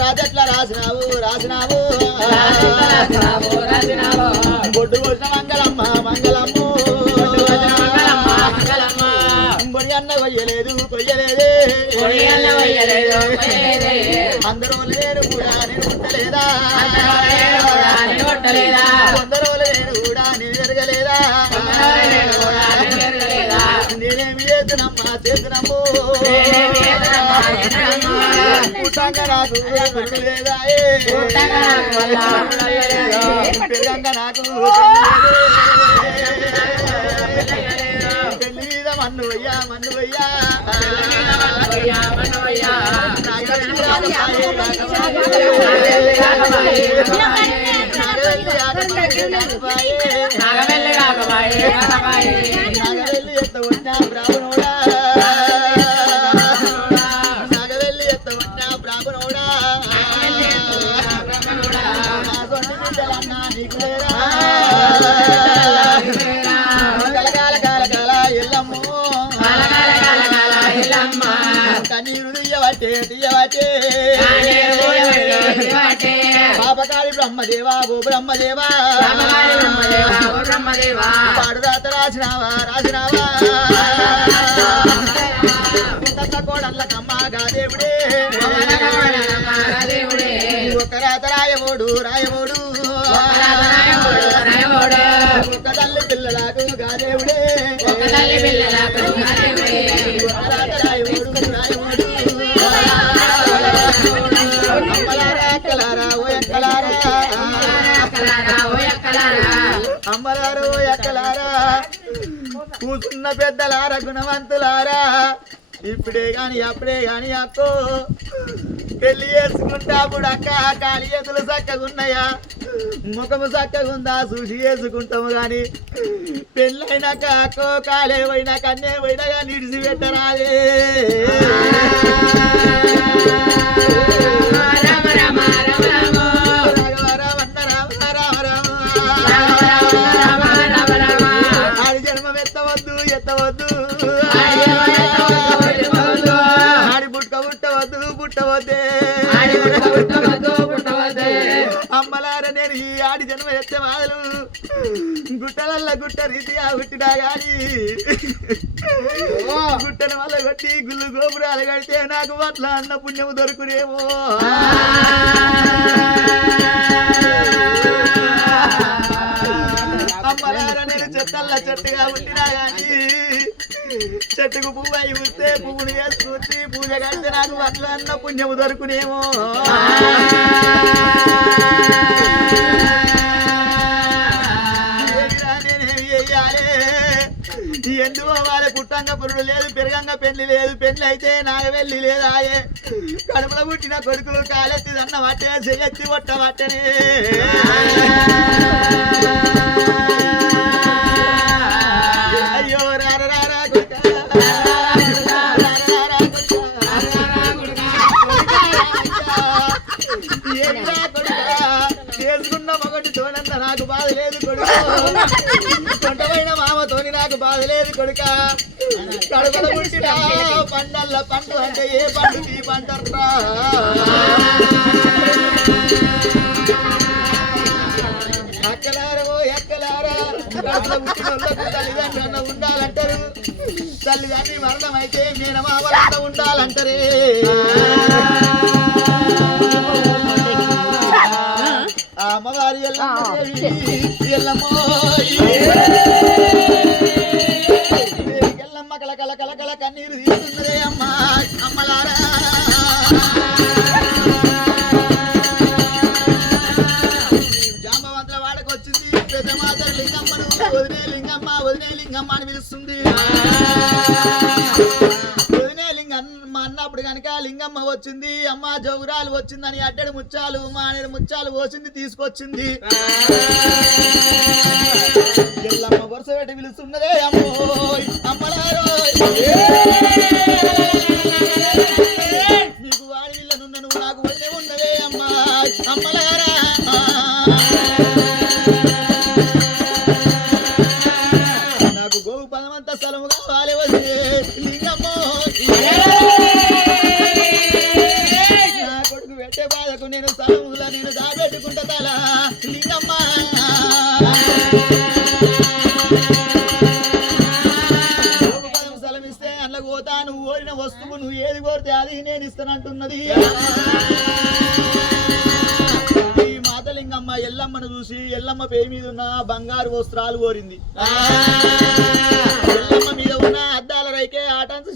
రాజట్లా రాసినావు రాసినావు బొడ్డు కొట్టిన మంగళమ్మ మంగళమ్మ బొడి అన్న కొయ్యలేదు కొయ్యలేదే అందరూ లేరు కూడా నేను ఉండలేదా కొందరు లేరు కూడా నేను ఎరగలేదా నేనేమి చేతునమ్మా చేతునమ్ము పుట్టంగా నాకు లేదా పెరగంగా నాకు పెళ్లి మీద మన్ను అయ్యా మన్ను అయ్యా నాగవెల్లి ఎత్త వచ్చిన బ్రాహ్మణోడా నాగవెల్లి ఎత్త వచ్చిన బ్రాహ్మణోడా నా సొంటి బిడ్డలన్నా నీకు లేరా కలకాల కాలకాల ఎల్లమ్మో కన్నీరు తీయవట్టే తీయవట్టే పాపకారి బ్రహ్మదేవా ఓ బ్రహ్మదేవా పాడుదాత రాసినావా రాసినావా కోడల్లకమ్మగా దేవుడే ఒక రాత రాయమోడు రాయమోడు ఒక తల్లి పిల్లలకు గాదేవుడే రాత రాయమోడు రాయమోడు అమ్మలారా ఎక్కలారా ఓ ఎక్కలారా అమ్మలారా ఓ ఎక్కలారా కూతున్న పెద్దలారా గుణవంతులారా ఇప్పుడే గాని అప్పుడే గాని అక్కో పెళ్లి చేసుకుంటాప్పుడు అక్క కాలి చేతులు చక్కగున్నాయా ముఖము చక్కగుందా చూసి చేసుకుంటాము గాని పెళ్ళైనాక అక్కో కాలే పోయినా కన్నే పోయినా కానీ ఇడిచిపెట్టరాదే ఆడి జన్మం ఎత్తవద్దు ఎత్తవద్దు ఆడి పుట్ట పుట్టవద్దు పుట్టవద్దే అమ్మలార నేను ఈ ఆడి జన్మ ఎత్తే మాదలు గుట్టలల్ల గుట్ట రీతిగా పుట్టినా గాని గుట్టల వల్ల కొట్టి గుళ్ళు గోపురాలు కడితే నాకు పట్ల అన్న పుణ్యము దొరుకునేమో అమ్మలార నేను చెట్టల్లా చెట్టుగా పుట్టినా గాని చెట్టుకు పువ్వు అయి వస్తే పువ్వును వేసుకొచ్చి పూజ కడితే నాకు పట్ల అన్న పుణ్యము దొరుకునేమో నేనేమి చెయ్యాలి ఎందుకు వాళ్ళ పుట్టంగా పురుడు లేదు పెరగంగా పెళ్లి లేదు పెళ్లి అయితే నాగవెల్లి లేదాయే కడుపులో పుట్టిన కొడుకు కాలెత్తి దన్న పట్టే చెయ్యెత్తి కొట్ట పట్టనే అయ్యో రారా రారా చేసుకున్న మగటి తోనంత నాకు బాధ లేదు కొడుకు కొంటమైన మామతోని నాకు బాధ లేదు కొడుక కడుపులో పుట్టిన పండల్ల పండు అంటే ఏ పండు ఈ పంటరా అక్కలారో ఎక్కలారా కడుపులో పుట్టిన వాళ్ళకు తల్లిదండ్రులన్న ఉండాలంటారు తల్లిదండ్రి మరణం అయితే మేనమామలంత ఉండాలంటారే అమ్మవారి ఎల్లమ్మ కల కల కల కల కన్నీరు తీస్తున్నదే అమ్మ అమ్మలారా జాంబవంతుల వాడకు వచ్చింది పెద్ద మాతరు లింగమ్మను వదినే లింగమ్మ అని పిలుస్తుంది అన్నప్పుడు కనుక లింగమ్మ వచ్చింది అమ్మ జౌరాలు వచ్చిందని అడ్డడి ముచ్చాలు మానేడు ముచ్చాలు పోసింది తీసుకొచ్చింది ఎల్లమ్మ వరుస పెట్టి పిలుస్తున్నదే అమ్మో అమ్మలారో నీకు వాడి వీళ్ళనున్న నువ్వు నాకు వదిలే ఉన్నదే అమ్మా అమ్మలారా నాకు గోవు పాదముల నేను దాబెట్టుకుంటా తల లింగమ్మ సెలవిస్తే అందులో పోతా నువ్వు కోరిన వస్తువు నువ్వు ఏది కోరితే అది నేను ఇస్తానంటున్నది ఈ మాతలింగమ్మ ఎల్లమ్మను చూసి ఎల్లమ్మ పేరు మీద ఉన్న బంగారు వస్త్రాలు కోరింది ఎల్లమ్మ మీద ఉన్న అద్దాల రైకే ఆటంచు